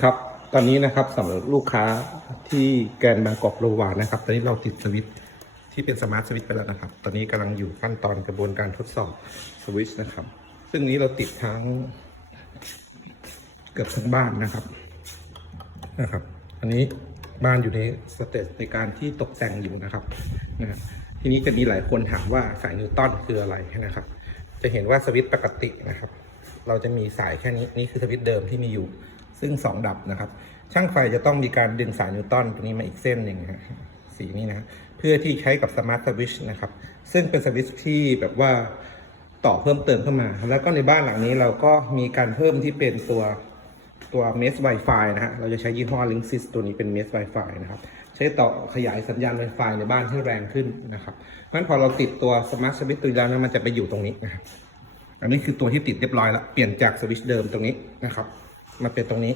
ครับตอนนี้นะครับสำหรับลูกค้าที่แกนบางกอกโลวานะครับ ตอนนี้เราติดสวิตที่เป็นสมาร์ทสวิตไปแล้วนะครับ ตอนนี้กำลังอยู่ขั้นตอนกระบวนการทดสอบสวิตช์นะครับ ซึ่งนี้เราติดทั้งเกือบทั้งบ้านนะครับนะครับ อันนี้บ้านอยู่ในสเตจในการที่ตกแต่งอยู่นะครับนะฮะทีนี้จะมีหลายคนถามว่าสายนิวตันคืออะไรนะครับ จะเห็นว่าสวิตช์ปกตินะครับ เราจะมีสายแค่นี้นี่คือสวิตช์เดิมที่มีอยู่ ซึ่ง 2 ดับนะครับ ช่างไฟจะต้องมีการดึงสายนิวตันตัวนี้มาอีกเส้นหนึ่งฮะสีนี้นะเพื่อที่ใช้กับสมาร์ทสวิตช์นะครับ ซึ่งเป็นสวิตช์ที่แบบว่าต่อเพิ่มเติมเข้ามา แล้วก็ในบ้านหลังนี้เราก็มีการเพิ่มที่เป็นตัวตัว Mesh Wi-Fi นะฮะ เราจะใช้ยี่ห้อ Linksys ตัวนี้เป็น Mesh Wi-Fi นะครับ ใช้ต่อขยายสัญญาณ Wi-Fi ในบ้านให้แรงขึ้นนะครับเพราะฉะนั้นพอเราติดตัว Smart Switch ตัวนี้แล้วนะมันจะไปอยู่ตรงนี้นะครับ อันนี้คือตัวที่ติดเรียบร้อยแล้ว เปลี่ยนจากสวิตช์เดิมตรงนี้นะครับ มาเป็นตรงนี้